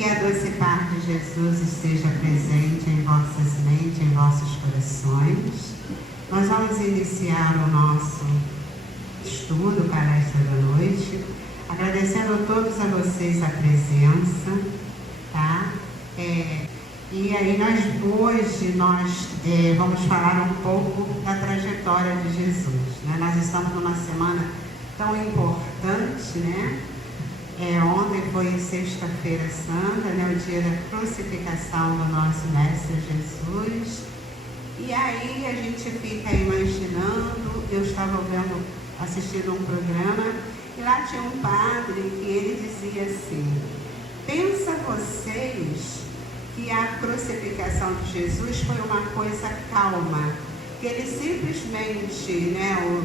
Que a doce paz de Jesus esteja presente em vossas mentes, em vossos corações. Nós vamos iniciar o nosso estudo palestra da noite, agradecendo a todos vocês a presença, tá? E aí hoje nós vamos falar um pouco da trajetória de Jesus, né? Nós estamos numa semana tão importante, né? Ontem foi Sexta-feira Santa, né? O dia da crucificação do nosso Mestre Jesus. E aí a gente fica imaginando, eu estava assistindo um programa, e lá tinha um padre que ele dizia assim: pensa vocês que a crucificação de Jesus foi uma coisa calma, que eles simplesmente, né,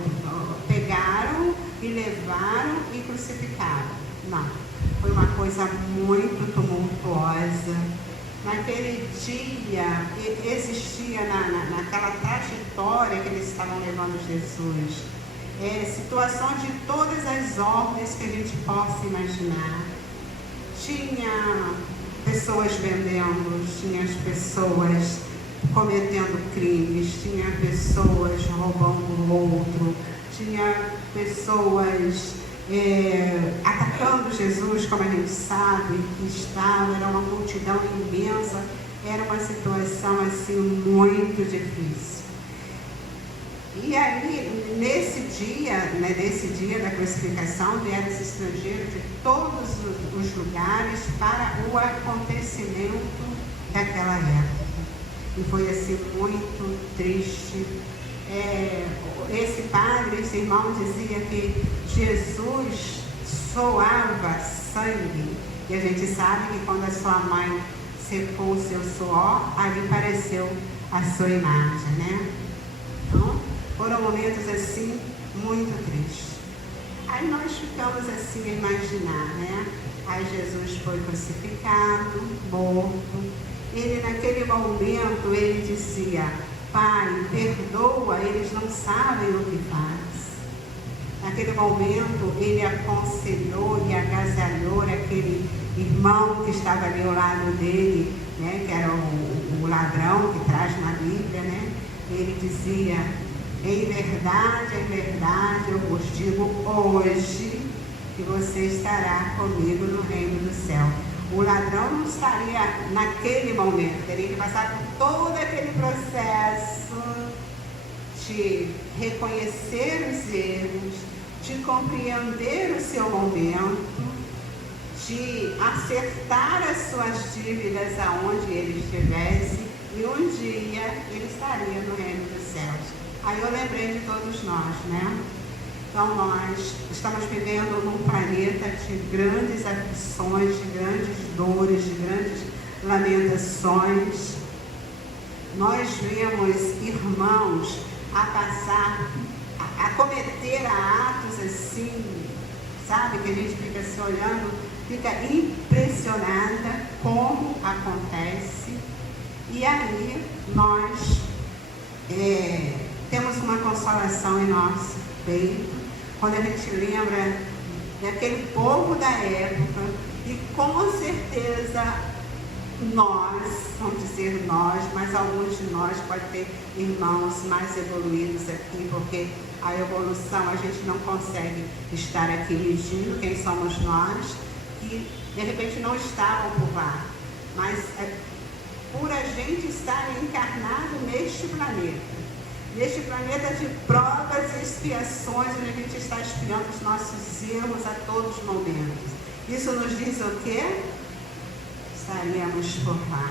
pegaram e levaram e crucificaram. Não, foi uma coisa muito tumultuosa. Naquele dia existia naquela trajetória que eles estavam levando Jesus, situação de todas as ordens que a gente possa imaginar. Tinha pessoas vendendo, tinha as pessoas cometendo crimes, tinha pessoas roubando o outro, tinha pessoas atacando Jesus, como a gente sabe que era uma multidão imensa, era uma situação assim muito difícil. E aí, nesse dia da crucificação, vieram os estrangeiros de todos os lugares para o acontecimento daquela época. E foi assim muito triste. Esse padre, esse irmão dizia que Jesus soava sangue. E a gente sabe que quando a sua mãe secou o seu suor, ali apareceu a sua imagem, né? Então, foram momentos assim, muito tristes. Aí nós ficamos assim a imaginar, né? Aí Jesus foi crucificado, morto. Ele naquele momento, ele dizia: Pai, perdoa, eles não sabem o que faz. Naquele momento, ele aconselhou e agasalhou aquele irmão que estava ali ao lado dele, né? Que era o ladrão que traz na Bíblia, né? Ele dizia: em verdade, eu vos digo hoje que você estará comigo no reino do céu. O ladrão não estaria naquele momento, teria que passar por todo aquele processo de reconhecer os erros, de compreender o seu momento, de acertar as suas dívidas aonde ele estivesse, e um dia ele estaria no reino dos céus. Aí eu lembrei de todos nós, né? Então nós estamos vivendo num planeta de grandes aflições, de grandes dores, de grandes lamentações. Nós vemos irmãos a cometer atos assim, sabe? Que a gente fica se olhando, fica impressionada como acontece. E aí nós temos uma consolação em nosso peito, quando a gente lembra daquele povo da época, e com certeza nós, vamos dizer nós, mas alguns de nós pode ter irmãos mais evoluídos aqui, porque a evolução a gente não consegue estar aqui medindo quem somos nós, que de repente não estavam por lá, mas por a gente estar encarnado neste planeta de provas e expiações, onde a gente está expiando os nossos erros a todos os momentos. Isso nos diz o quê? Estaríamos por lá.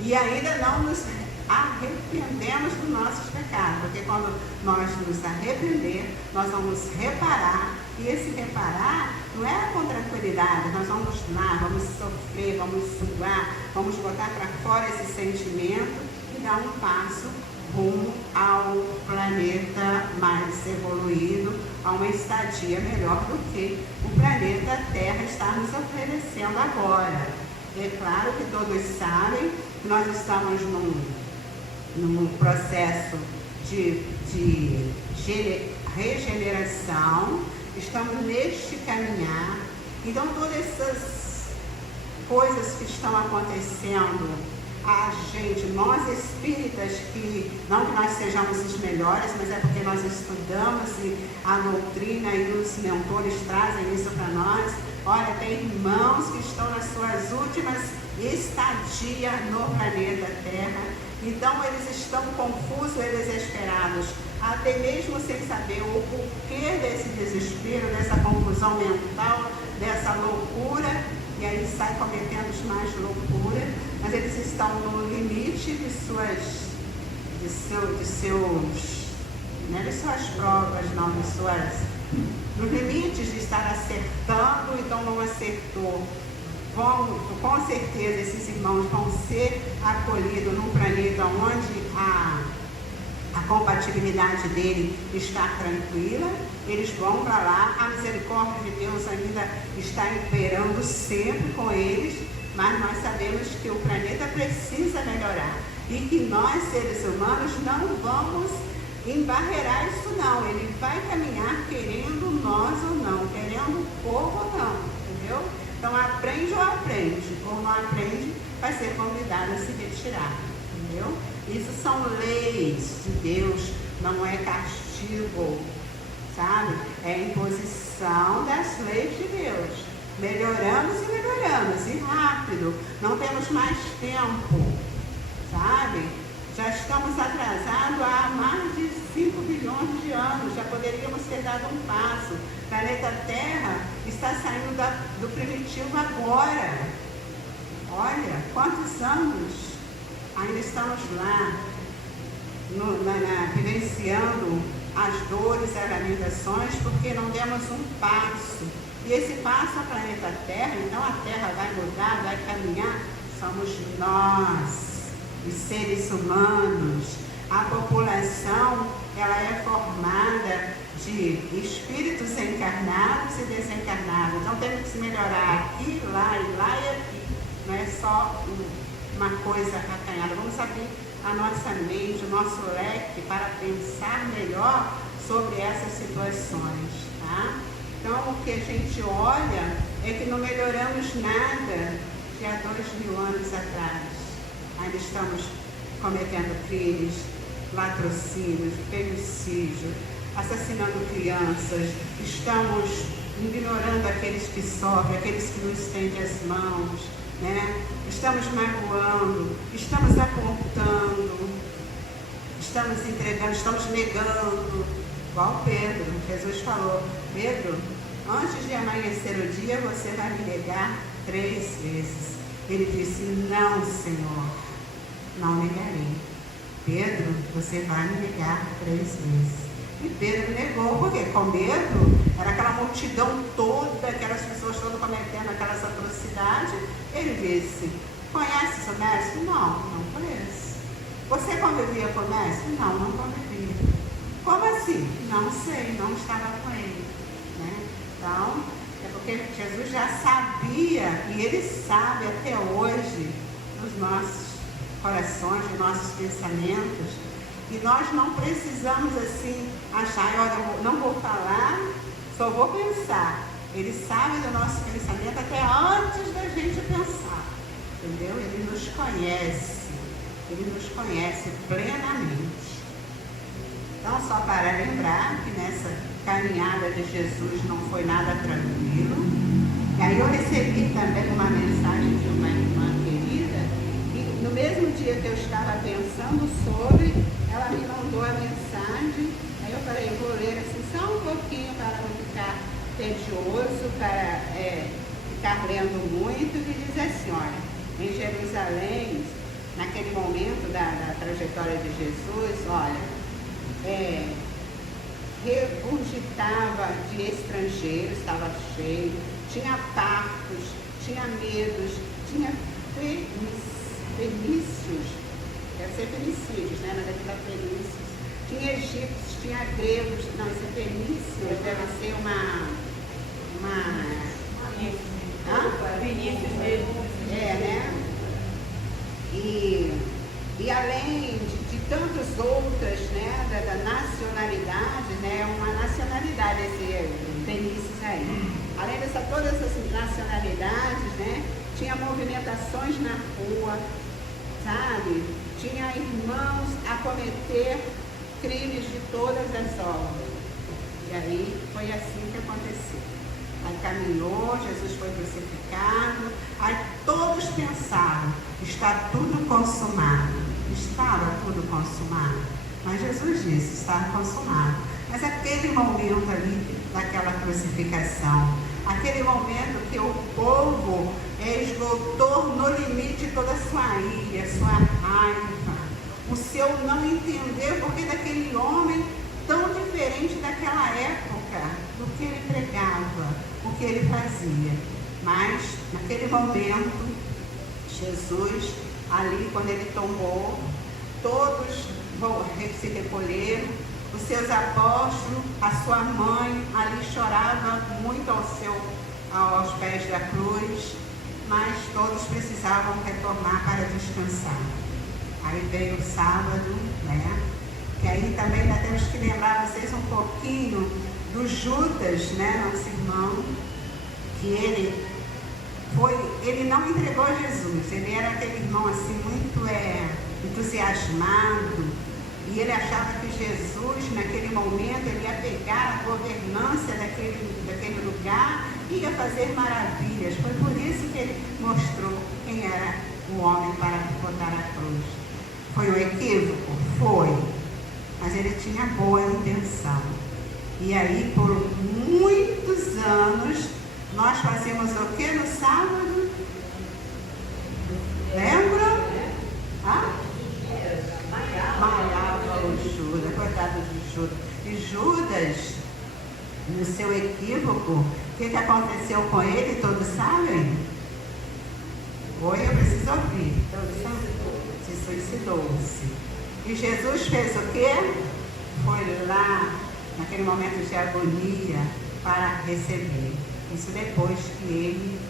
E ainda não nos arrependemos dos nossos pecados, porque quando nós nos arrepender, nós vamos reparar, e esse reparar não é com tranquilidade, nós vamos lá, vamos sofrer, vamos suar, vamos botar para fora esse sentimento e dar um passo rumo ao planeta mais evoluído, a uma estadia melhor do que o planeta Terra está nos oferecendo agora. É claro que todos sabem que nós estamos num processo de regeneração, estamos neste caminhar. Então todas essas coisas que estão acontecendo a gente, nós espíritas, que não que nós sejamos os melhores, mas é porque nós estudamos e a doutrina e os mentores trazem isso para nós. Olha, tem irmãos que estão nas suas últimas estadias no planeta Terra, então eles estão confusos e desesperados, até mesmo sem saber o porquê desse desespero, dessa confusão mental, dessa loucura, e aí sai cometendo mais loucura, mas eles estão no limite de suas provas, não, nos limites de estar acertando, então não acertou. Com certeza esses irmãos vão ser acolhidos num planeta onde a compatibilidade dele está tranquila, eles vão para lá, a misericórdia de Deus ainda está imperando sempre com eles, mas nós sabemos que o planeta precisa melhorar e que nós, seres humanos, não vamos embarrear isso não, ele vai caminhar querendo nós ou não, querendo o povo ou não, entendeu? Então aprende ou aprende, ou não aprende, vai ser convidado a se retirar, entendeu? Isso são leis de Deus, não é castigo, sabe? É imposição das leis de Deus. Melhoramos e rápido, não temos mais tempo, sabe? Já estamos atrasados há mais de 5 bilhões de anos, já poderíamos ter dado um passo. O planeta Terra está saindo do primitivo agora. Olha, quantos anos ainda estamos lá, vivenciando as dores e as lamentações, porque não demos um passo. E esse passo é o planeta Terra, então a Terra vai mudar, vai caminhar, somos nós, os seres humanos. A população, ela é formada de espíritos encarnados e desencarnados. Então temos que se melhorar aqui, lá e aqui. Não é só uma coisa acanhada. Vamos abrir a nossa mente, o nosso leque para pensar melhor sobre essas situações, tá? Então, o que a gente olha é que não melhoramos nada de há 2000 anos atrás. Ainda estamos cometendo crimes, latrocínios, femicídio, assassinando crianças, estamos ignorando aqueles que sofrem, aqueles que nos estendem as mãos, né? Estamos magoando, estamos apontando, estamos entregando, estamos negando. Igual Pedro, Jesus falou: Pedro, antes de amanhecer o dia, você vai me negar 3 vezes. Ele disse: não, Senhor, não negarei. Pedro, você vai me negar 3 vezes. E Pedro negou, porque com medo, era aquela multidão toda, aquelas pessoas todas cometendo aquelas atrocidades. Ele disse: conhece o mestre? Não, não conheço. Você convivia com o mestre? Não, não convivia. Como assim? Não sei, não estava com ele, né? Então, é porque Jesus já sabia, e ele sabe até hoje, dos nossos corações, dos nossos pensamentos, e nós não precisamos assim achar: olha, eu não vou falar, só vou pensar. Ele sabe do nosso pensamento até antes da gente pensar, entendeu? Ele nos conhece plenamente. Então, só para lembrar que nessa caminhada de Jesus não foi nada tranquilo. E aí eu recebi também uma mensagem de uma irmã querida, e no mesmo dia que eu estava pensando sobre, ela me mandou a mensagem. Aí eu falei: vou ler assim só um pouquinho para não ficar tedioso, para ficar lendo muito, que diz assim: olha, em Jerusalém, naquele momento da trajetória de Jesus, olha, regurgitava de estrangeiros, estava cheio, tinha partos, tinha medos, tinha fenícios, deve ser fenicídios, né? Mas aquilo é fenícios. Tinha egípcios, tinha gregos, não, isso é fenícios, deve ser Vinícius mesmo. Né? E além de tantas outras, né, da nacionalidade, né, uma nacionalidade esse fenícios aí. Além dessa todas essas nacionalidades, né, tinha movimentações na rua, sabe? Tinha irmãos a cometer crimes de todas as ordens. E aí foi assim que aconteceu. Aí caminhou, Jesus foi crucificado, aí todos pensaram, está tudo consumado. Estava tudo consumado. Mas Jesus disse, estava consumado. Mas aquele momento ali, daquela crucificação, aquele momento que o povo esgotou no limite toda a sua ira, sua raiva, o seu não entender porque daquele homem tão diferente daquela época, do que ele pregava, o que ele fazia. Mas, naquele momento, Jesus, ali quando ele tombou, todos se recolheram, os seus apóstolos, a sua mãe, ali chorava muito aos pés da cruz, mas todos precisavam retornar para descansar. Aí veio o sábado, né? Que aí também ainda temos que lembrar vocês um pouquinho do Judas, né, nosso irmão, que ele não entregou Jesus, ele era aquele irmão assim muito entusiasmado, e ele achava que Jesus, naquele momento, ele ia pegar a governança daquele lugar e ia fazer maravilhas. Foi por isso que ele mostrou quem era o homem para botar a cruz. Foi um equívoco? Foi. Mas ele tinha boa intenção. E aí, por muitos anos, nós fazíamos o que no sábado? Lembram? Malhava o Judas, coitado de Judas. E Judas, no seu equívoco, o que aconteceu com ele, todos sabem? Oi, eu preciso ouvir. Todos sabem? Se suicidou-se. E Jesus fez o quê? Foi lá, naquele momento de agonia, para receber. Isso depois que ele,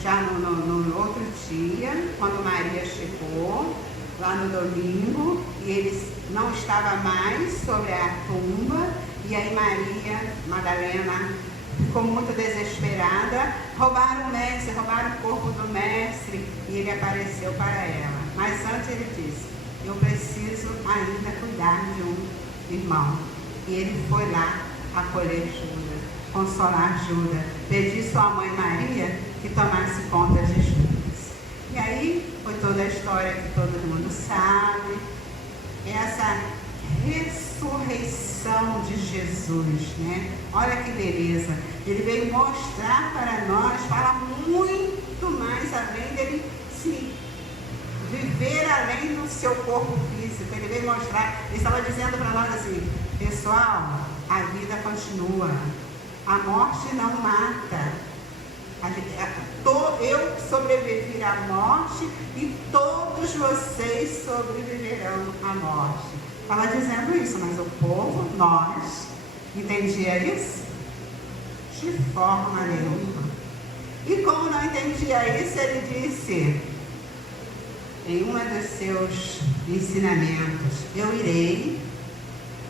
já no outro dia, quando Maria chegou, lá no domingo, e ele não estava mais sobre a tumba, e aí Maria Madalena ficou muito desesperada, roubaram o mestre, roubaram o corpo do mestre, e ele apareceu para ela. Mas antes ele disse, eu preciso ainda cuidar de um irmão. E ele foi lá acolher Judas, consolar Judas, pedir sua mãe Maria que tomasse conta de Judas. E aí foi toda a história que todo mundo sabe, essa ressurreição de Jesus, né? Olha que beleza, ele veio mostrar para nós, fala muito mais além dele se viver além do seu corpo físico. Ele veio mostrar, ele estava dizendo para nós assim, pessoal, a vida continua, a morte não mata. Eu sobrevivi à morte e todos vocês sobreviverão à morte. Estava dizendo isso, mas o povo, nós, entendia isso? De forma nenhuma. E como não entendia isso, ele disse, em um dos seus ensinamentos, eu irei,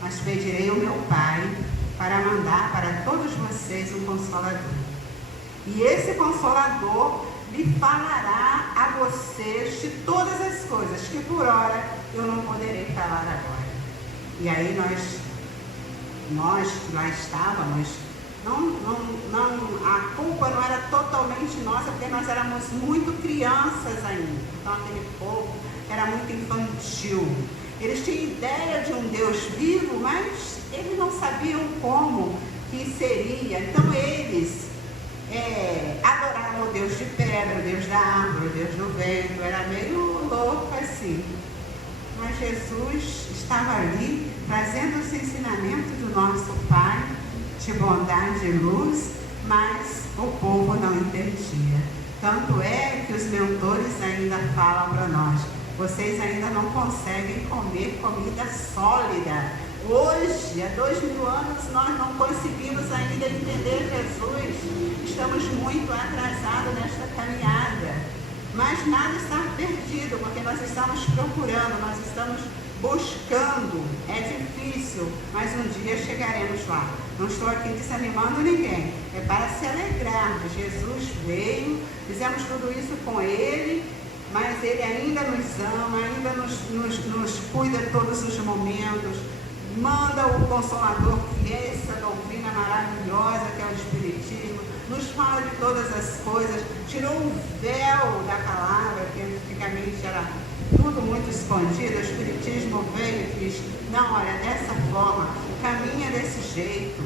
mas pedirei ao meu Pai para mandar para todos vocês um Consolador. E esse Consolador lhe falará a vocês de todas as coisas que por hora eu não poderei falar agora. E aí nós que lá estávamos, a culpa não era totalmente nossa, porque nós éramos muito crianças ainda. Então aquele povo era muito infantil. Eles tinham ideia de um Deus vivo, mas eles não sabiam como que seria. Então eles adoravam o Deus de pedra, o Deus da árvore, o Deus do vento. Era meio louco assim. Mas Jesus estava ali trazendo esse ensinamento do nosso Pai, de bondade e luz, mas o povo não entendia. Tanto é que os mentores ainda falam para nós, vocês ainda não conseguem comer comida sólida. Hoje, há 2000 anos, nós não conseguimos ainda entender Jesus. Estamos muito atrasados nesta caminhada. Mas nada está perdido, porque nós estamos procurando, nós estamos buscando. É difícil, mas um dia chegaremos lá. Não estou aqui desanimando ninguém. É para se alegrar. Jesus veio, fizemos tudo isso com Ele, mas Ele ainda nos ama, ainda nos cuida todos os momentos. Manda o Consolador, que é essa doutrina maravilhosa que é o Espiritismo, nos fala de todas as coisas, tirou o véu da palavra, que antigamente era tudo muito escondido. O Espiritismo veio e diz, não, olha, dessa forma, caminha desse jeito.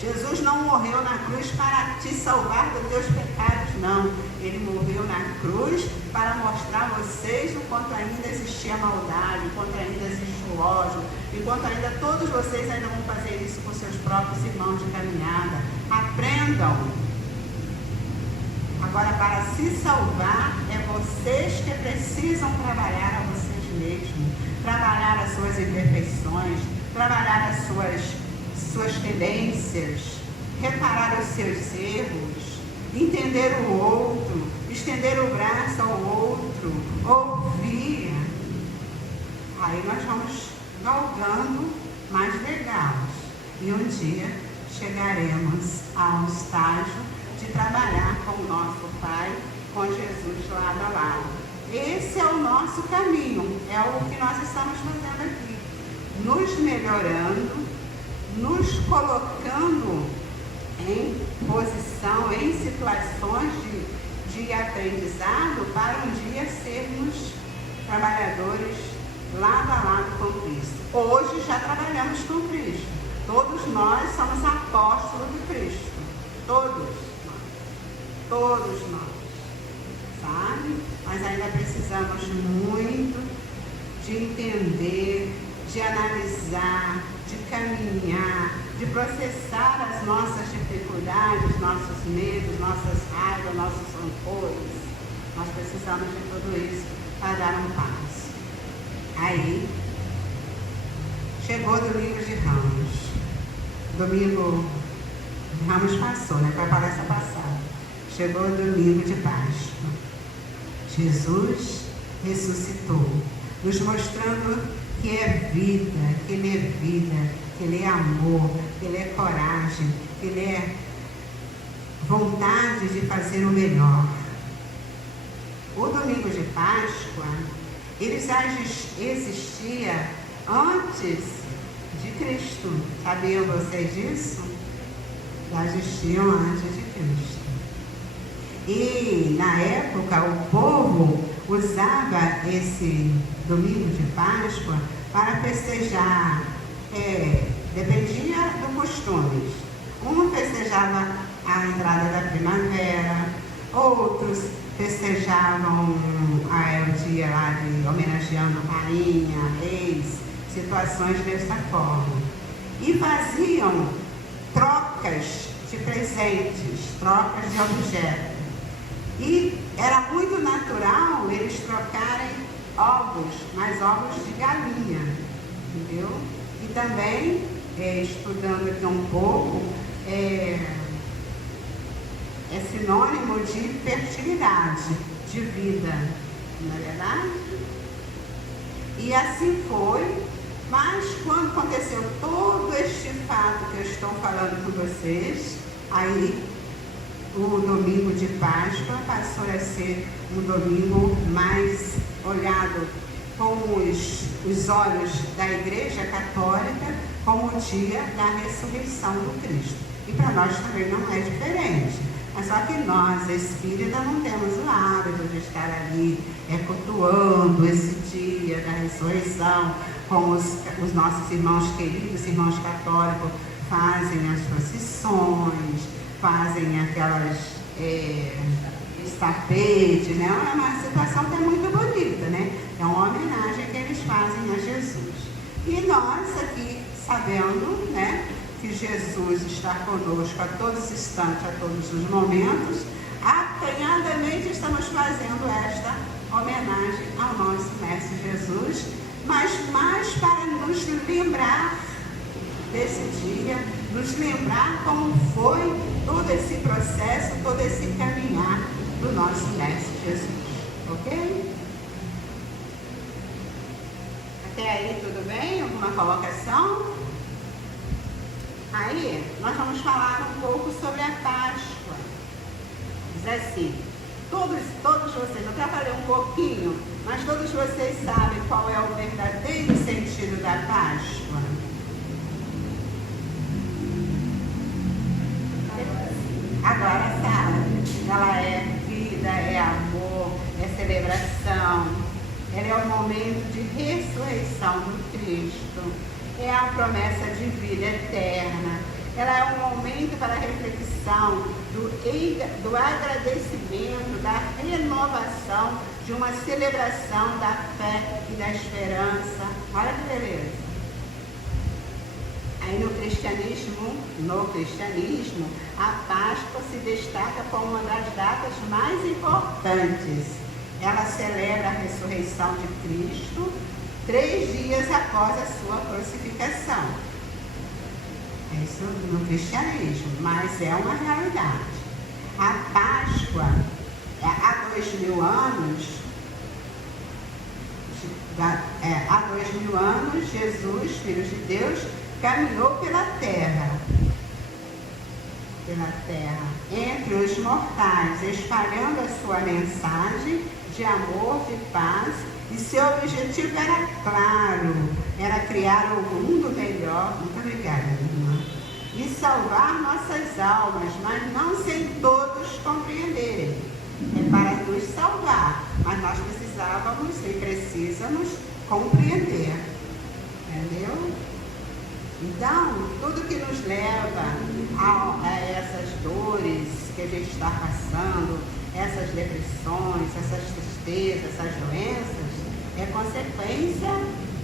Jesus não morreu na cruz para te salvar dos teus pecados, não. Ele morreu na cruz para mostrar a vocês o quanto ainda existia maldade, o quanto ainda existe o ódio, enquanto ainda todos vocês ainda vão fazer isso com seus próprios irmãos de caminhada. Aprendam. Agora, para se salvar, é vocês que precisam trabalhar a vocês mesmos, trabalhar as suas imperfeições, trabalhar as suas tendências, reparar os seus erros, entender o outro, estender o braço ao outro, ouvir. Aí nós vamos galgando mais degraus e um dia chegaremos a um estágio de trabalhar com o nosso Pai, com Jesus lado a lado. Esse é o nosso caminho, é o que nós estamos fazendo aqui, nos melhorando, nos colocando em posição, em situações de aprendizado para um dia sermos trabalhadores lado a lado com Cristo. Hoje já trabalhamos com Cristo. Todos nós somos apóstolos de Cristo. Todos nós, sabe? Mas ainda precisamos muito de entender, de analisar, de caminhar, de processar as nossas dificuldades, nossos medos, nossas raivas, nossos rancores. Nós precisamos de tudo isso para dar um passo. Aí, chegou o domingo de Ramos. Domingo de Ramos passou, né? Foi a palestra passada. Chegou o domingo de Páscoa. Jesus ressuscitou, nos mostrando que é vida, que Ele é vida, que Ele é amor, que Ele é coragem, que Ele é vontade de fazer o melhor. O domingo de Páscoa, ele já existia antes de Cristo. Sabiam vocês disso? Já existiam antes de Cristo. E na época o povo usava esse domingo de Páscoa para festejar, dependia do costume. Um festejava a entrada da primavera, outros festejavam o dia lá de homenageando a rainha, reis, situações dessa forma. E faziam trocas de presentes, trocas de objetos. E era muito natural eles trocarem ovos, mas ovos de galinha, entendeu? E também, estudando aqui um pouco, é sinônimo de fertilidade, de vida, não é verdade? E assim foi, mas quando aconteceu todo este fato que eu estou falando com vocês, aí o domingo de Páscoa passou a ser um domingo mais olhado com os olhos da Igreja Católica como o dia da ressurreição do Cristo. E para nós também não é diferente. Mas só que nós, espíritas, não temos o hábito de estar ali cultuando esse dia da ressurreição, como os nossos irmãos queridos, irmãos católicos, fazem as procissões, fazem aquelas tapetes, né? É uma situação que é muito bonita, né? É uma homenagem que eles fazem a Jesus. E nós aqui, sabendo, né, que Jesus está conosco a todos os instantes, a todos os momentos, acanhadamente estamos fazendo esta homenagem ao nosso Mestre Jesus, mas mais para nos lembrar desse dia, nos lembrar como foi todo esse processo, todo esse caminhar do nosso Mestre Jesus. Ok? Até aí tudo bem? Alguma colocação? Aí, nós vamos falar um pouco sobre a Páscoa. Diz assim, todos vocês, eu até falei um pouquinho, mas todos vocês sabem qual é o verdadeiro sentido da Páscoa? Agora sabe, ela é vida, é amor, é celebração, ela é o momento de ressurreição do Cristo, é a promessa de vida eterna, ela é um momento para a reflexão, do agradecimento, da renovação, de uma celebração da fé e da esperança. Olha que beleza! Aí no cristianismo, a Páscoa se destaca como uma das datas mais importantes. Ela celebra a ressurreição de Cristo 3 dias após a sua crucificação. É isso no cristianismo, mas é uma realidade. A Páscoa, há 2000 anos, Jesus, Filho de Deus, caminhou pela terra, entre os mortais, espalhando a sua mensagem de amor, de paz, e seu objetivo era claro, era criar um mundo melhor, muito obrigada, irmã, e salvar nossas almas, mas não sem todos compreenderem. É para nos salvar, mas nós precisávamos e precisamos compreender, entendeu? Então, tudo que nos leva a essas dores que a gente está passando, essas depressões, essas tristezas, essas doenças, é consequência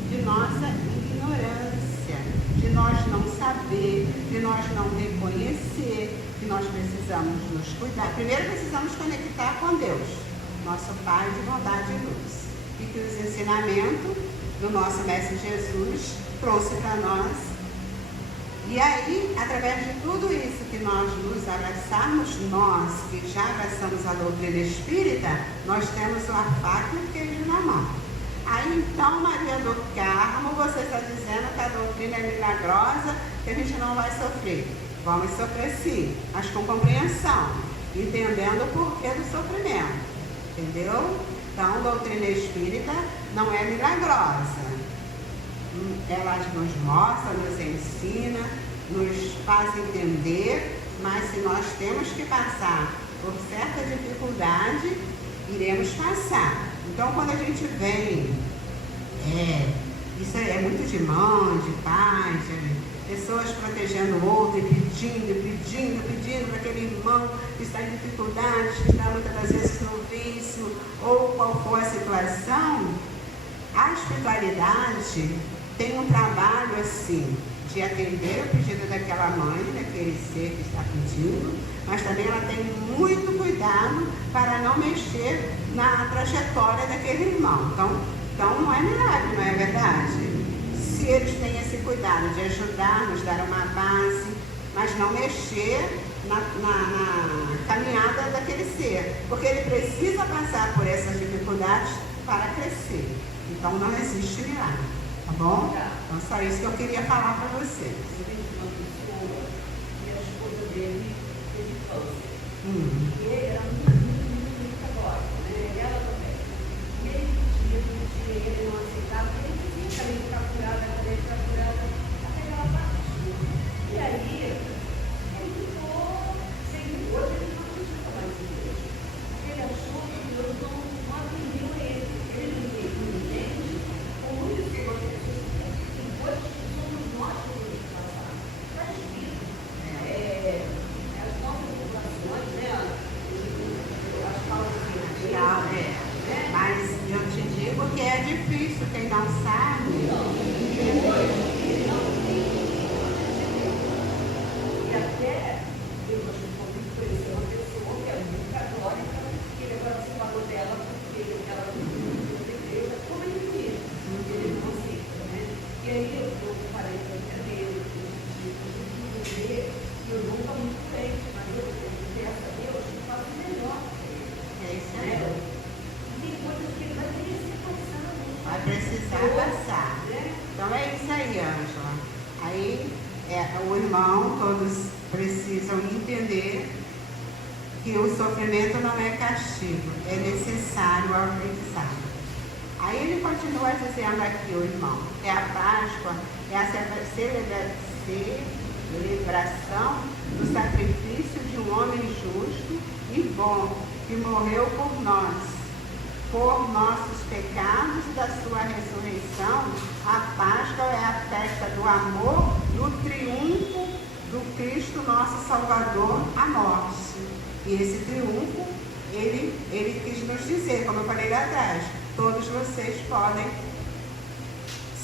de nossa ignorância, de nós não saber, de nós não reconhecer que nós precisamos nos cuidar. Primeiro precisamos conectar com Deus, nosso Pai de bondade e luz, e que os ensinamentos do nosso Mestre Jesus trouxe para nós. E aí, através de tudo isso que nós nos abraçarmos, nós que já abraçamos a doutrina espírita, nós temos uma faca e um queijo na mão. Aí então, Maria do Carmo, você está dizendo que a doutrina é milagrosa, que a gente não vai sofrer. Vamos sofrer sim, mas com compreensão, entendendo o porquê do sofrimento. Entendeu? Então, a doutrina espírita não é milagrosa. Ela nos mostra, nos ensina, nos faz entender, mas se nós temos que passar por certa dificuldade, iremos passar. Então, quando a gente vem, isso é muito de mãe, de pai, de pessoas protegendo o outro e pedindo para aquele irmão que está em dificuldade, que está muitas das vezes no vício, ou qual for a situação, a espiritualidade tem um trabalho assim, de atender o pedido daquela mãe, daquele ser que está pedindo, mas também ela tem muito cuidado para não mexer na trajetória daquele irmão. Então não é milagre, não é verdade? Se eles têm esse cuidado de ajudar, nos dar uma base, mas não mexer na caminhada daquele ser, porque ele precisa passar por essas dificuldades para crescer. Então não existe milagre, tá bom? Então só isso que eu queria falar para vocês. Uma pessoa e a esposa dele teve câncer. E ele era muito católico, né? Ela também. E ele pedia, ele não aceitava, ele dizia que ela ia ficar curada, até que ela partiu. E aí, ele ficou sem Deus, ele não acredita mais em Deus. Ele achou que Deus não atendeu ele. Ele não entende, por isso que você tem coisas que somos nós que temos que passar. Faz vida. As nossas populações, né? As causas financeiras. Mas eu te digo que é difícil, quem não sabe. E até eu acho que eu conhecer uma pessoa que é muito católica, que ele agora se falou dela porque ela não tem igreja, como ele diz, ele não aceita, né? E aí eu falei para ele, eu nunca muito bem, mas eu peço a Deus que faça melhor. É isso aí. Tem coisas que ele vai ter passando. Vai precisar passar. Então é isso aí, Ângela. Aí o irmão que o sofrimento não é castigo, é necessário ao aprendizado. Aí ele continua dizendo aqui, o irmão, que a Páscoa é a celebração do sacrifício de um homem justo e bom, que morreu por nossos pecados e da sua ressurreição. A Páscoa é a festa do amor, do triunfo do Cristo nosso Salvador à morte. E esse triunfo, ele quis nos dizer, como eu falei lá atrás, todos vocês podem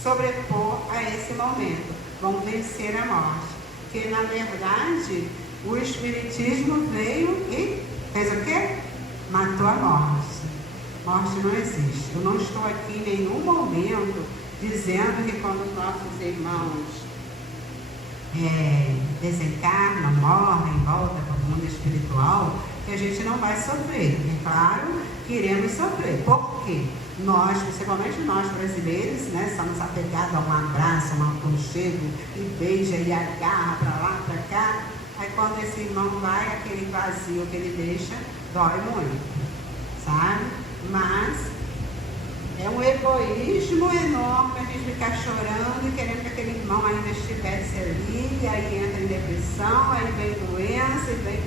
sobrepor a esse momento, vão vencer a morte. Porque, na verdade, o Espiritismo veio e fez o quê? Matou a morte. Morte não existe. Eu não estou aqui em nenhum momento dizendo que quando os nossos irmãos desencarnam, morrem, voltam para o mundo espiritual, que a gente não vai sofrer. É claro que iremos sofrer. Por quê? Nós, principalmente nós brasileiros, né, somos apegados a um abraço, a um aconchego, e beija e agarra para lá, para cá. Aí quando esse irmão vai, aquele vazio que ele deixa, dói muito, sabe? Mas é um egoísmo enorme a gente ficar chorando e querendo que aquele irmão ainda estivesse ali, e aí entra em depressão, aí vem doença, e vem...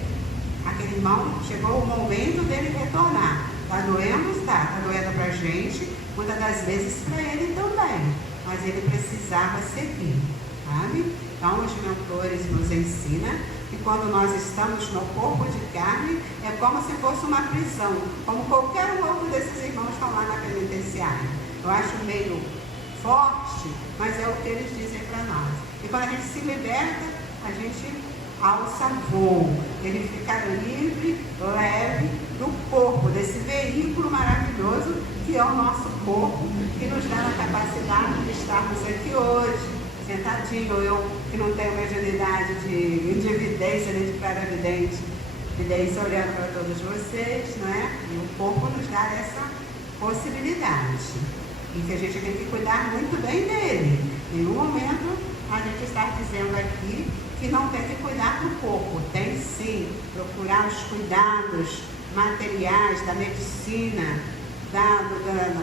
Aquele irmão, chegou o momento dele retornar. Está doendo? Está doendo para a gente, muitas das vezes para ele também, mas ele precisava seguir, sabe? Então os mentores nos ensinam que quando nós estamos no corpo de carne, é como se fosse uma prisão, como qualquer um outro desses irmãos estão lá na penitenciária. Eu acho meio forte, mas é o que eles dizem para nós. E quando a gente se liberta, a gente alça voo, ele fica livre, leve do corpo, desse veículo maravilhoso que é o nosso corpo, que nos dá a capacidade de estarmos aqui hoje, sentadinho, eu que não tenho mediunidade de evidência nem de clarividente, evidência olhando para todos vocês, não é? E o corpo nos dá essa possibilidade, e que a gente tem que cuidar muito bem dele. Em nenhum momento a gente está dizendo aqui que não tem que cuidar do corpo, tem sim, procurar os cuidados materiais da medicina,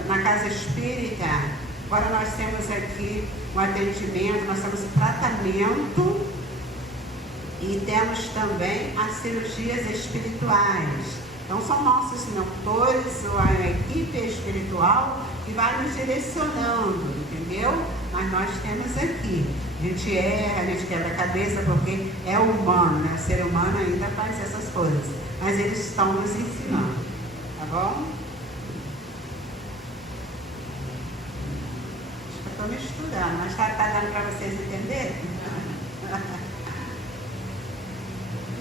na casa espírita. Agora nós temos aqui um atendimento, nós temos tratamento e temos também as cirurgias espirituais. Então são nossos mentores, a equipe espiritual que vai nos direcionando, entendeu? Mas nós temos aqui, a gente erra, a gente quebra a cabeça porque é humano, né? O ser humano ainda faz essas coisas, mas eles estão nos ensinando, tá bom? Acho que eu estou me estudando, mas tá dando para vocês entenderem?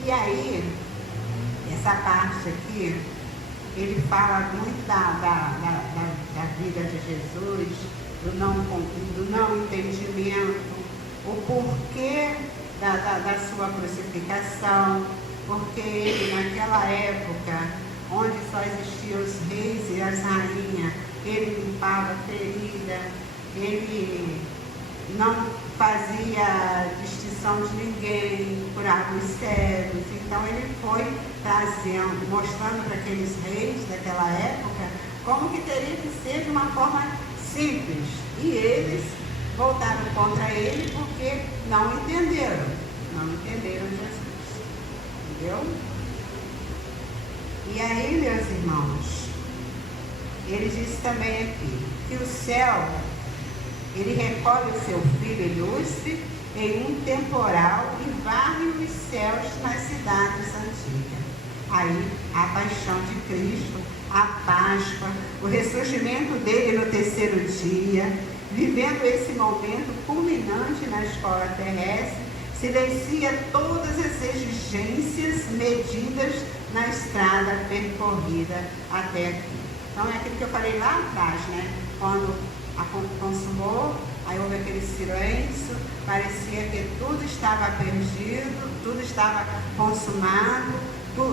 E aí, essa parte aqui, ele fala muito da vida de Jesus, do não entendimento, o porquê da sua crucificação, porque ele, naquela época, onde só existiam os reis e as rainhas, ele limpava a ferida, ele não fazia distinção de ninguém, curava os cegos. Então ele foi trazendo, mostrando para aqueles reis daquela época como que teria que ser de uma forma simples. E eles voltaram contra ele porque não entenderam Jesus. Entendeu? E aí, meus irmãos, ele disse também aqui que o céu, ele recolhe o seu filho ilustre em um temporal e varre os céus nas cidades antigas. Aí, a paixão de Cristo, a Páscoa, o ressurgimento dele no terceiro dia, vivendo esse momento culminante na escola terrestre, silencia todas as exigências medidas na estrada percorrida até aqui. Então é aquilo que eu falei lá atrás, né? Quando consumou, aí houve aquele silêncio, parecia que tudo estava perdido, tudo estava consumado,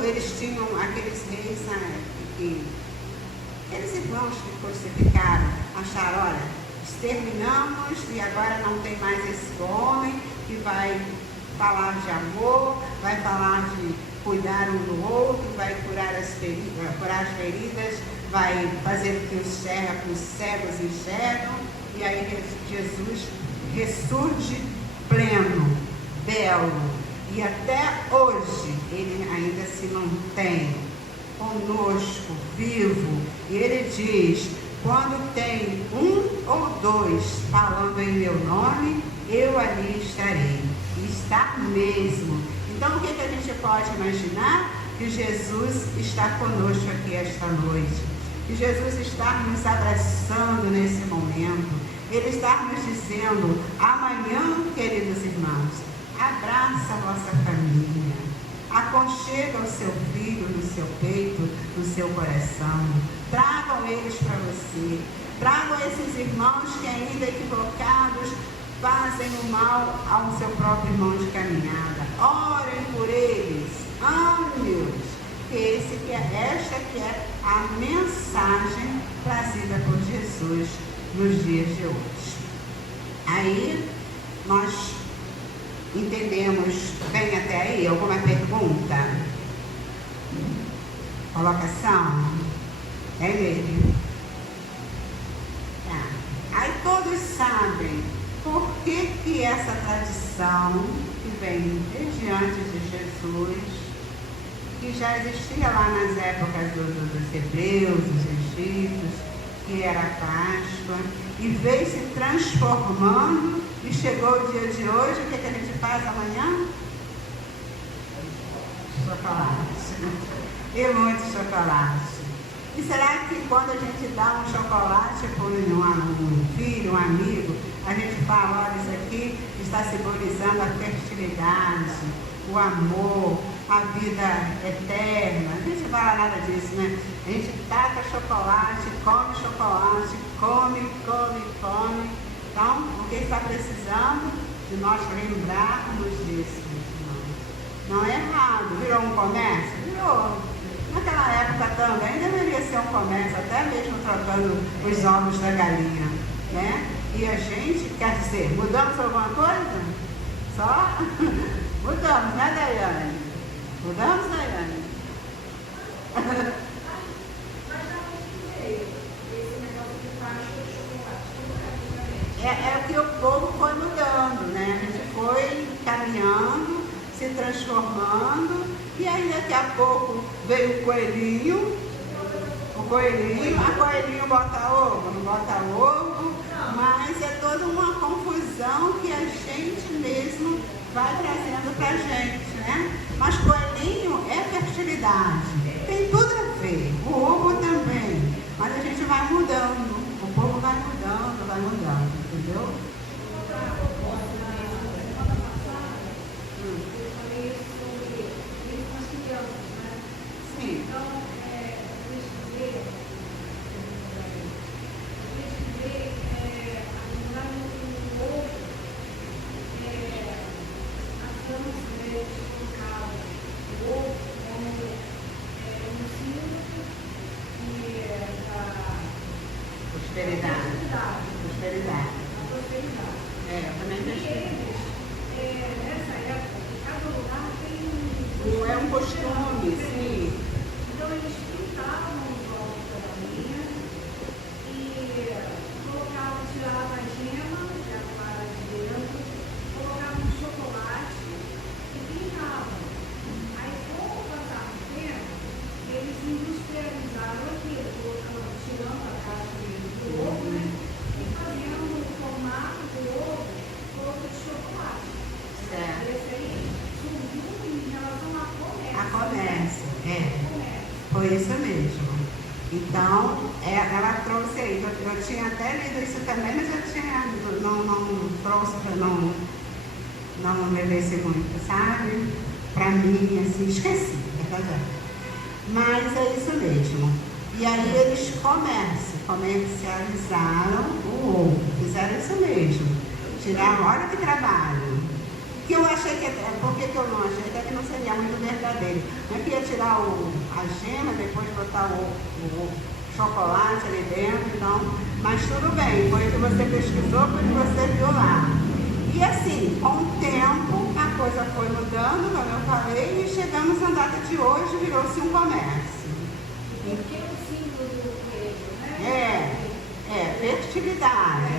eles tinham aqueles reis, né, que aqueles irmãos que crucificaram, acharam, olha, exterminamos e agora não tem mais esse homem que vai falar de amor, vai falar cuidar um do outro, vai curar as feridas, vai fazer que os cegos enxergam, e aí Jesus ressurge pleno, belo, e até hoje ele ainda se mantém conosco, vivo, e ele diz: quando tem um ou dois falando em meu nome, eu ali estarei. E está mesmo. Então o que a gente pode imaginar? Que Jesus está conosco aqui esta noite. Que Jesus está nos abraçando nesse momento. Ele está nos dizendo: amanhã, queridos irmãos, abraça a vossa família. Aconchega o seu filho no seu peito, no seu coração. Tragam eles para você. Tragam esses irmãos que ainda equivocados fazem o mal ao seu próprio irmão de caminhada. Orem por eles. Ame-os. Esta que é a mensagem trazida por Jesus nos dias de hoje. Aí nós entendemos bem até aí. Alguma pergunta? Colocação? É ele. Tá. Aí todos sabem por que essa tradição que vem desde antes de Jesus, que já existia lá nas épocas dos hebreus, dos egípcios, que era a Páscoa, e veio se transformando, e chegou o dia de hoje. O que a gente faz amanhã? Chocolate. E muito chocolate. E será que quando a gente dá um chocolate para um filho, um amigo, a gente fala: olha, isso aqui está simbolizando a fertilidade, o amor, a vida eterna? A gente não fala nada disso, né? A gente taca chocolate, come. Então, o que está precisando de nós lembrarmos disso, não é errado. Virou um comércio? Virou. Naquela época também deveria ser um comércio, até mesmo trocando os ovos da galinha, né? E a gente, quer dizer, mudamos alguma coisa? Só mudamos, né, Daiane? Mudamos, Daiane? É que o povo foi mudando, né? A gente foi caminhando, se transformando, e aí daqui a pouco veio o coelhinho, a coelhinho bota ovo, não bota ovo, mas é toda uma confusão que a gente mesmo vai trazendo pra gente, né? Mas coelhinho é fertilidade, tem tudo a ver, o ovo também, mas a gente vai mudando, o povo vai mudando, entendeu? Sim. Prosperidade. É, eu também deixei. Nessa época, cada lugar tem É um costume, sim. Então eles pintavam os ovos da galinha e colocavam, tiravam a gema, que é a clara de dentro, colocavam um chocolate e pintavam. Aí, com o passar do tempo, eles industrializaram aquilo, tirando a casca do ovo, né? E fazendo o formato do ovo todo de chocolate. Certo. Esse aí surgiu em relação a comércio. A comércio, foi isso mesmo. Então, ela trouxe aí, eu tinha até lido isso também, mas eu não trouxe, não levei muito, sabe? Pra mim, assim, esqueci, é verdade. Mas é isso mesmo. E aí eles comercializaram o ovo, fizeram isso mesmo. Tiraram, olha que trabalho. Que eu achei que, por que eu não achei? Até que não seria muito verdadeiro. Não ia tirar a gema, depois botar o chocolate ali dentro, então, mas tudo bem, foi o que você pesquisou, foi o que você viu lá. E assim, com o tempo, a coisa foi mudando, como eu falei, e chegamos à data de hoje, virou-se um comércio. Porque é o símbolo do coelho, né? Fertilidade,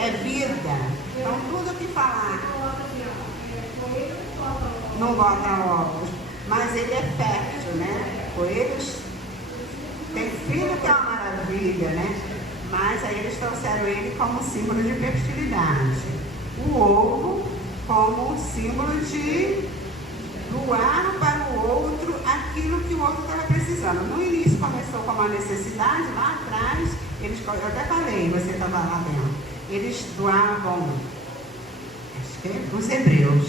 é vida. Então, tudo que falar. Coloca assim, ó, coelho Não bota ovos, mas ele é fértil, né? Coelhos tem filho que é uma maravilha, né? Mas aí eles trouxeram ele como símbolo de fertilidade. O ovo como símbolo de doar para o outro aquilo que o outro estava precisando. No início começou com uma necessidade, lá atrás, eu até falei, você estava lá dentro, eles doavam, acho que os hebreus,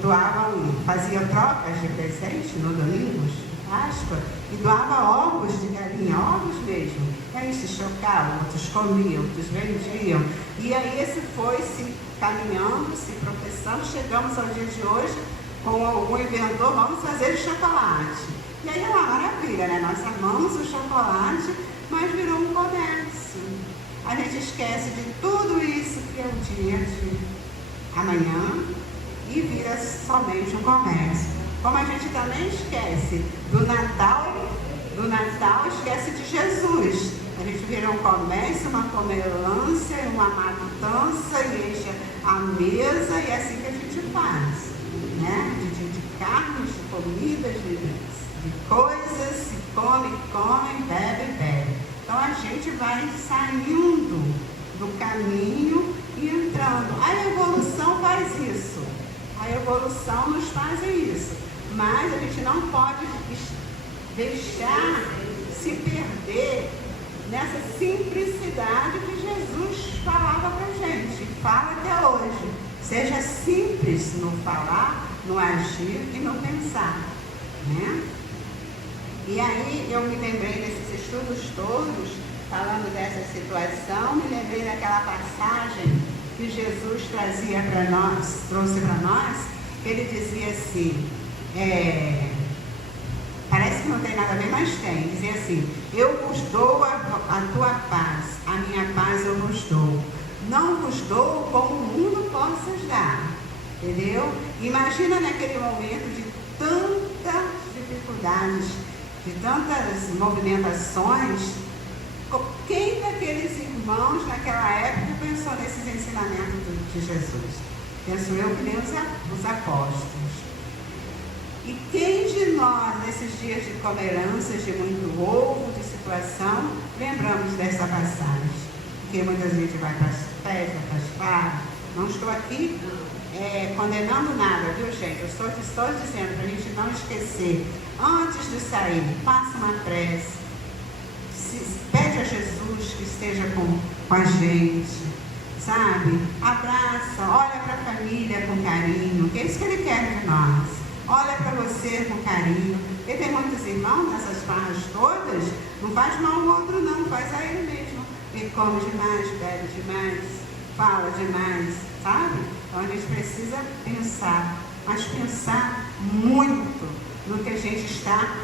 doavam, faziam trocas de presente no domingo, Páscoa, e doava ovos de galinha, ovos mesmo. E aí se chocavam, outros comiam, outros vendiam. E aí esse foi se caminhando, se professando, chegamos ao dia de hoje com algum inventor, vamos fazer chocolate. E aí é uma maravilha, né? Nós amamos o chocolate, mas virou um comércio. A gente esquece de tudo isso que é o dia de amanhã e vira somente um comércio. Como a gente também esquece do Natal esquece de Jesus. A gente vira um comércio, uma comelância, uma matança e enche a mesa, e é assim que a gente faz, né? De carnes, de comidas, de coisas, se come, bebe. Então a gente vai saindo do caminho e entrando. A evolução faz isso. A evolução nos faz isso. Mas a gente não pode deixar se perder nessa simplicidade que Jesus falava para a gente, fala até hoje. Seja simples no falar, no agir e no pensar, né? E aí eu me lembrei desses estudos todos, falando dessa situação, me lembrei daquela passagem que Jesus trazia para nós, trouxe para nós, que ele dizia assim, parece que não tem nada a ver, mas tem. Dizia assim: eu vos dou a tua paz, a minha paz eu vos dou. Não vos dou como o mundo possas dar. Entendeu? Imagina naquele momento de tantas dificuldades, de tantas movimentações, quem daqueles irmãos naquela época pensou nesses ensinamentos de Jesus? Penso eu que nem os apóstolos. E quem de nós, nesses dias de intolerâncias, de muito ovo, de situação, lembramos dessa passagem? Porque muita gente vai para as festas, para as farras. Não estou aqui condenando nada, viu, gente? Eu estou dizendo para a gente não esquecer. Antes de sair, faça uma prece. Pede a Jesus que esteja com a gente, sabe? Abraça, olha para a família com carinho, que é isso que Ele quer de nós. Olha para você com carinho. E tem muitos irmãos nessas farras todas, não faz mal ao outro não, faz a ele mesmo. Ele come demais, bebe demais, fala demais, sabe? Então a gente precisa pensar, mas pensar muito no que a gente está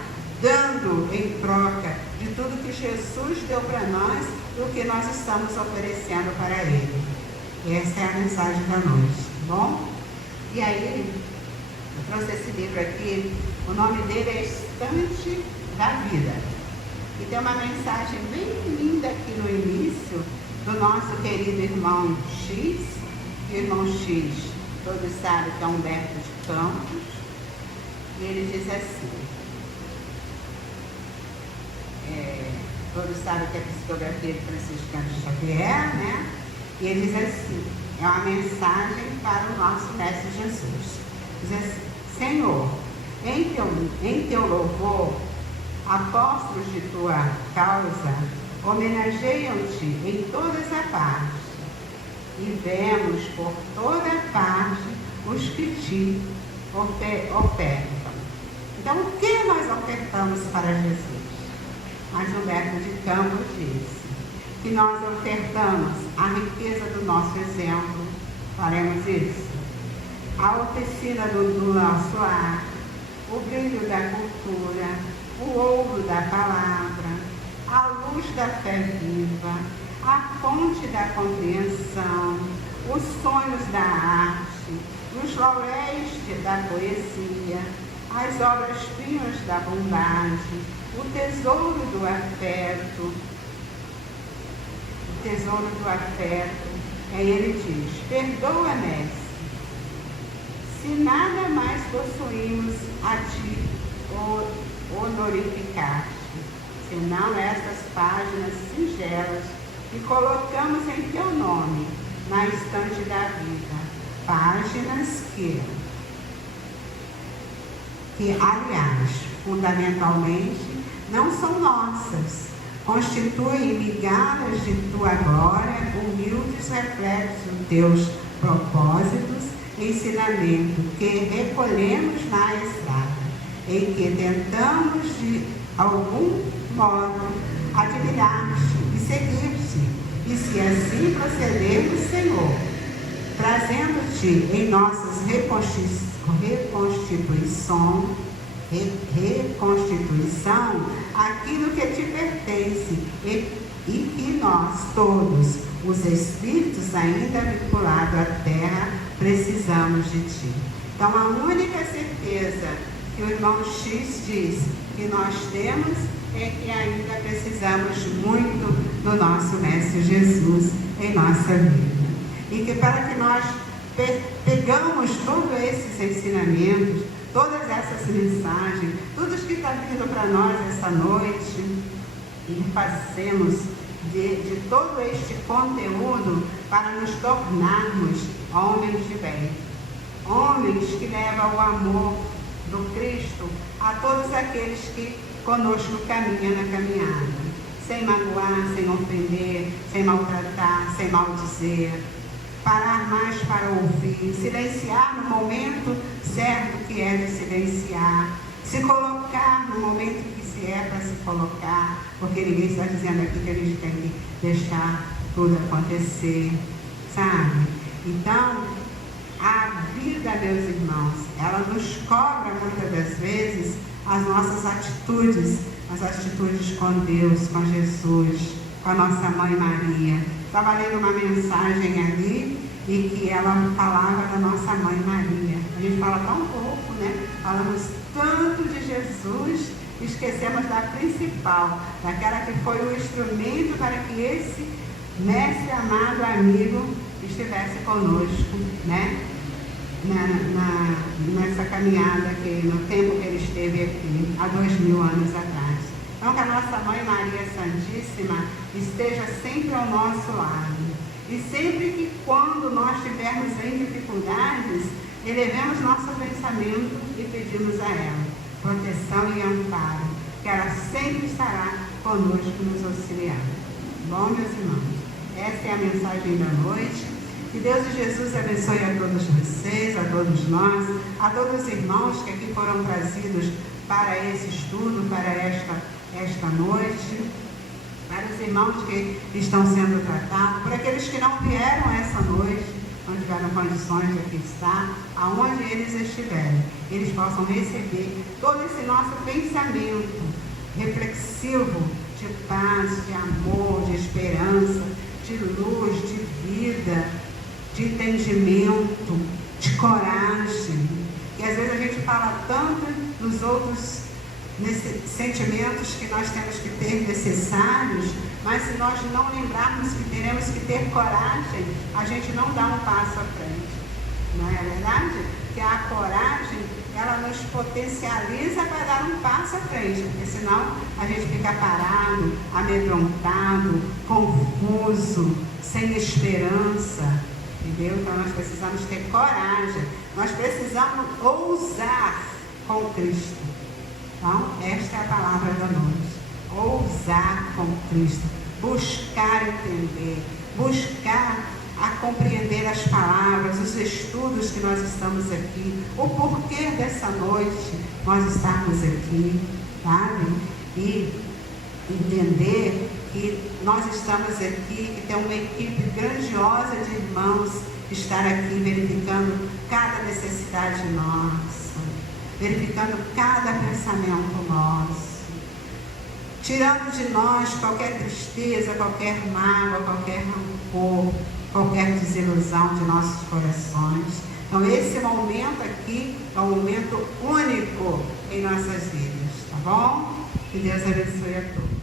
dando em troca de tudo que Jesus deu para nós e o que nós estamos oferecendo para Ele. E essa é a mensagem da noite, tá bom? E aí, eu trouxe esse livro aqui, o nome dele é Estante da Vida. E tem uma mensagem bem linda aqui no início, do nosso querido irmão X. O irmão X, todos sabem que é Humberto de Campos. E ele diz assim, todos sabem que é a psicografia de Franciscano Xavier, né? E ele diz assim, é uma mensagem para o nosso Mestre Jesus. Diz assim: Senhor, em teu louvor, apóstolos de tua causa homenageiam-te em todas as partes, e vemos por toda parte os que te ofertam. Então, o que nós ofertamos para Jesus? Mas Humberto de Campos disse que nós ofertamos a riqueza do nosso exemplo. Faremos isso? A oficina do nosso ar, o brilho da cultura, o ouro da palavra, a luz da fé viva, a fonte da compreensão, os sonhos da arte, os lauréis da poesia, as obras-primas da bondade, o tesouro do afeto. O tesouro do afeto. Aí ele diz: perdoa, mestre, se nada mais possuímos a ti honorificaste, senão essas páginas singelas que colocamos em teu nome na estante da vida. Páginas que aliás, fundamentalmente, não são nossas, constituem migalhas de tua glória, humildes reflexos dos teus propósitos, ensinamento que recolhemos na estrada, em que tentamos de algum modo admirar-te e seguir-te, e se assim procedermos, Senhor, trazendo-te em nossas reconstituição aquilo que te pertence e que nós todos, os espíritos ainda vinculados à terra, precisamos de ti. Então a única certeza que o irmão X diz que nós temos é que ainda precisamos muito do nosso Mestre Jesus em nossa vida. E que para que nós pegamos todos esses ensinamentos, todas essas mensagens, tudo que está vindo para nós essa noite, e fazemos de todo este conteúdo para nos tornarmos homens de bem, homens que levam o amor do Cristo a todos aqueles que conosco caminham na caminhada, sem magoar, sem ofender, sem maltratar, sem maldizer, parar mais para ouvir, silenciar no momento certo que é de silenciar, se colocar no momento que se é para se colocar, porque ninguém está dizendo aqui que a gente tem que deixar tudo acontecer, sabe? Então, a vida, meus irmãos, ela nos cobra muitas das vezes as nossas atitudes, as atitudes com Deus, com Jesus, com a nossa Mãe Maria. Estava lendo uma mensagem ali e que ela falava da nossa Mãe Maria. A gente fala tão pouco, né? Falamos tanto de Jesus, esquecemos da principal, daquela que foi o instrumento para que esse mestre amado amigo estivesse conosco, né? Nessa caminhada aqui, no tempo que ele esteve aqui, há 2000 anos atrás. Então, que a nossa Mãe Maria Santíssima esteja sempre ao nosso lado. E sempre que, quando nós estivermos em dificuldades, elevemos nosso pensamento e pedimos a ela proteção e amparo, que ela sempre estará conosco nos auxiliando. Bom, meus irmãos, essa é a mensagem da noite. Que Deus e Jesus abençoe a todos vocês, a todos nós, a todos os irmãos que aqui foram trazidos para esse estudo, para esta noite, para os irmãos que estão sendo tratados, por aqueles que não vieram essa noite, não tiveram condições de aqui estar, aonde eles estiverem, eles possam receber todo esse nosso pensamento reflexivo de paz, de amor, de esperança, de luz, de vida, de entendimento, de coragem. E às vezes a gente fala tanto nos outros sentimentos que nós temos que ter necessários, mas se nós não lembrarmos que teremos que ter coragem, a gente não dá um passo à frente. Não é verdade? Que a coragem, ela nos potencializa para dar um passo à frente, porque senão a gente fica parado, amedrontado, confuso, sem esperança. Entendeu? Então nós precisamos ter coragem, nós precisamos ousar com Cristo. Então, esta é a palavra da noite. Ousar com Cristo, buscar entender, buscar a compreender as palavras, os estudos que nós estamos aqui, o porquê dessa noite nós estarmos aqui, sabe? E entender que nós estamos aqui, que tem uma equipe grandiosa de irmãos que estar aqui verificando cada necessidade nossa, verificando cada pensamento nosso, tirando de nós qualquer tristeza, qualquer mágoa, qualquer rancor, qualquer desilusão de nossos corações. Então, esse momento aqui é um momento único em nossas vidas, tá bom? Que Deus abençoe a todos.